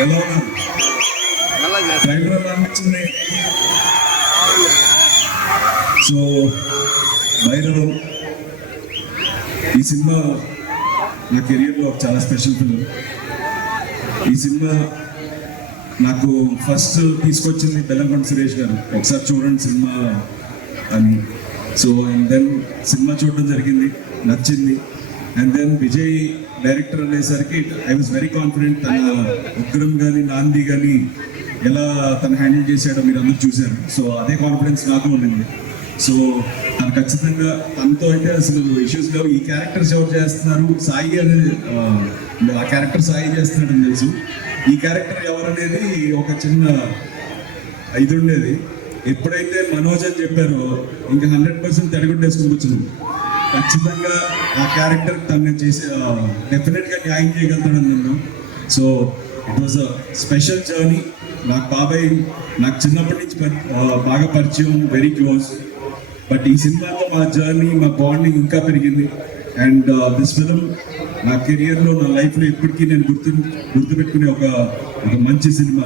ఎలా ఉన్నారు అనిపించింది సో భైరవం ఈ సినిమా నా కెరియర్లో చాలా స్పెషల్ ఫిల్మ్ ఈ సినిమా నాకు ఫస్ట్ తీసుకొచ్చింది బెల్లంకొండ సురేష్ గారు. ఒకసారి చూడండి సినిమా అని. సో అండ్ దెన్ సినిమా చూడడం జరిగింది. నచ్చింది. అండ్ దెన్ విజయ్ డైరెక్టర్ అనేసరికి ఐ వాజ్ వెరీ కాన్ఫిడెంట్ తన ఉగ్రం కానీ నాంది కానీ ఎలా తను హ్యాండిల్ చేశాడో మీరు అందరూ చూశారు. సో అదే కాన్ఫిడెన్స్ నాకు ఉండింది సో తను ఖచ్చితంగా తనతో అయితే అసలు ఇష్యూస్ లేవు ఈ క్యారెక్టర్స్ ఎవరు చేస్తున్నారు సాయి అనేది ఆ, క్యారెక్టర్ సాయి చేస్తున్నాడని తెలుసు. ఈ క్యారెక్టర్ ఎవరనేది ఒక చిన్న ఇది ఉండేది. ఎప్పుడైతే మనోజ్ అని చెప్పారో ఇంకా హండ్రెడ్ పర్సెంట్ తెడగొట్టేసుకుని వచ్చినాం ఖచ్చితంగా ఆ క్యారెక్టర్ తను చేసే డెఫినెట్గా న్యాయం చేయగలుగుతాడని నన్ను so it was a special journey నాకు బాబాయ్ నాకు చిన్నప్పటి నుంచి బాగా పరిచయం వెరీ క్లోజ్ బట్ ఈ సినిమాతో మా జర్నీ మా బాండింగ్ ఇంకా పెరిగింది. అండ్ దిస్ ఫిలిం నా కెరియర్లో నా లైఫ్లో ఇప్పటికీ నేను గుర్తు గుర్తుపెట్టుకునే ఒక ఒక మంచి సినిమా.